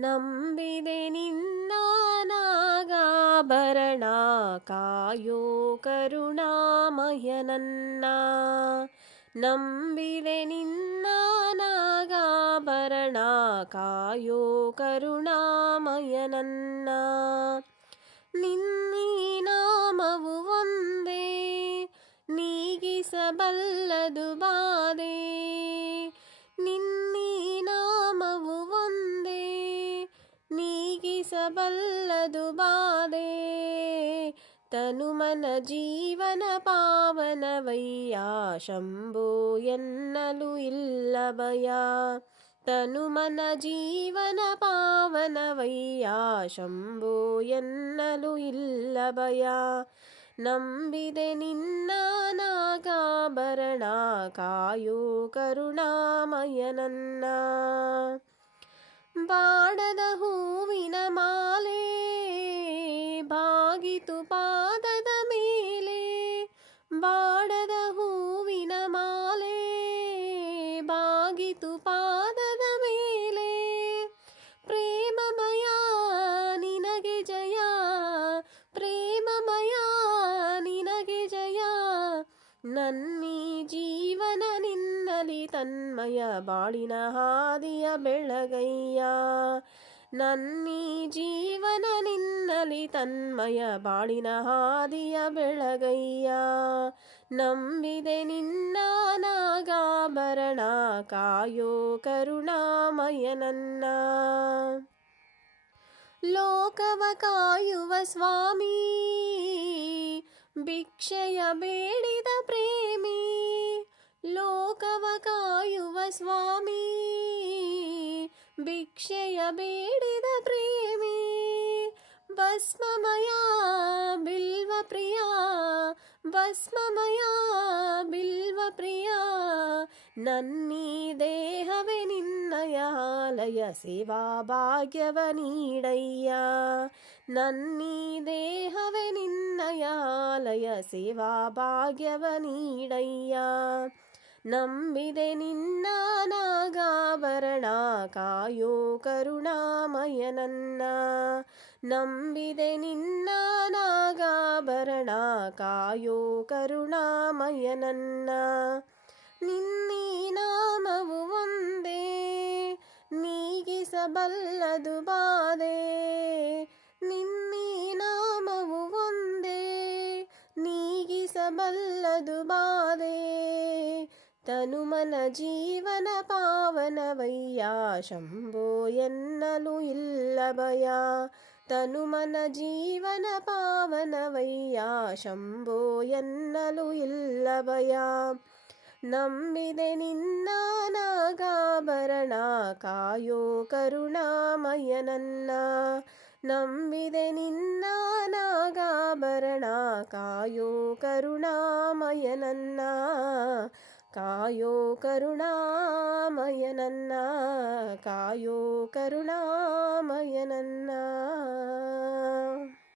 ನಂಬಿದೆ ನಿನ್ನ ನಾಗಾಭರಣ ಕಾಯೋ ಕರುಣಾಮಯ ನನ್ನ. ನಂಬಿದೆ ನಿನ್ನ ನಾಗಾಭರಣ ಕಾಯೋ ಕರುಣಾಮಯ ನನ್ನ. ನಿನ್ನೀ ನಾಮವು ಒಂದೇ ನೀಗಿಸಬಲ್ಲದು ಬಾಧೆ. ನಿನ್ನೀ ನಾಮವು ಒಂದೇ ನೀಗಿಸಬಲ್ಲದು ಬಾಧೆ. ತನುಮನ ಜೀವನ ಪಾವನವಯ್ಯ ಶಂಭೋ ಎನ್ನಲು ಇಲ್ಲ ಭಯ. ತನುಮನ ಜೀವನ ಪಾವನವಯ್ಯ ಶಂಭೋ ಎನ್ನಲು ಇಲ್ಲ ಭಯ. ನಂಬಿದೆ ನಿನ್ನ ನಾಗಾಭರಣ ಕಾಯೋ ಕರುಣಾಮಯ ನನ್ನ. ಬಾಡದ ಹೂವಿನ ಮಾಲೆ ಬಾಗಿತು ಪಾದದ ಮೇಲೆ. ಬಾಡದ ಹೂವಿನ ಮಾಲೆ ಬಾಗಿತು ಪಾದದ ಮೇಲೆ. ಪ್ರೇಮಮಯ ನಿನಗೆ ಜಯ, ಪ್ರೇಮಮಯ ನಿನಗೆ ಜಯ. ನನ್ನೀ ಜೀವನ ನಿನ್ನಲಿ ತನ್ಮಯ ಬಾಳಿನ ಹಾದಿಯ ಬೆಳಗಯ್ಯ. ನನ್ನೀ ಜೀವನ ನಿನ್ನಲಿ ತನ್ಮಯ ಬಾಳಿನ ಹಾದಿಯ ಬೆಳಗಯ್ಯ. ನಂಬಿದೆ ನಿನ್ನ ನಾಗಾಭರಣ ಕಾಯೋ ಕರುಣಾಮಯ ನನ್ನ. ಲೋಕವ ಕಾಯುವ ಸ್ವಾಮಿ ಭಿಕ್ಷೆಯ ಬೇಡಿದ ಪ್ರೇಮಿ. ಲೋಕವ ಕಾಯುವ ಸ್ವಾಮಿ ಭಿಕ್ಷೆಯ ಬೇಡಿದ ಪ್ರೇಮಿ. ಭಸ್ಮಮಯ ಬಿಲ್ವ ಪ್ರಿಯ, ಭಸ್ಮಮಯ ಬಿಲ್ವ ಪ್ರಿಯ. ನನ್ನೀ ದೇಹವೇ ನಿನ್ನಯ ಆಲಯ ಸೇವಾ ಭಾಗ್ಯವ ನೀಡಯ್ಯ. ನನ್ನೀ ದೇಹವೇ ನಿನ್ನಯ ಆಲಯ ಸೇವಾ ಭಾಗ್ಯವ ನೀಡಯ್ಯ. ನಂಬಿದೆ ನಿನ್ನ ನಾಗಾಭರಣ ಕಾಯೋ ಕರುಣಾಮಯ ನನ್ನ. ನಂಬಿದೆ ನಿನ್ನ ನಾಗಾಭರಣ ಕಾಯೋ ಕರುಣಾಮಯ ನನ್ನ. ನಿನ್ನೀ ನಾಮವು ಒಂದೇ ನೀಗಿಸಬಲ್ಲದು ಬಾಧೆ. ನಿನ್ನೀ ನಾಮವು ಒಂದೇ ನೀಗಿಸಬಲ್ಲದು ಬಾಧೆ. ತನುಮನ ಜೀವನ ಪಾವನವಯ್ಯ ಶಂಭೋ ಎನ್ನಲು ಇಲ್ಲ ಭಯ. ತನುಮನ ಜೀವನ ಪಾವನವಯ್ಯ ಶಂಭೋ ಎನ್ನಲು ಇಲ್ಲ ಭಯ. ನಂಬಿದೆ ನಿನ್ನ ನಾಗಾಭರಣ ಕಾಯೋ ಕರುಣಾಮಯ ನನ್ನ. ನಂಬಿದೆ ನಿನ್ನ ನಾಗಾಭರಣ ಕಾಯೋ ಕರುಣಾಮಯ ನನ್ನ. ಕಾಯೋ ಕರುಣಾಮಯ ನನ್ನ, ಕಾಯೋ ಕರುಣಾಮಯ ನನ್ನ.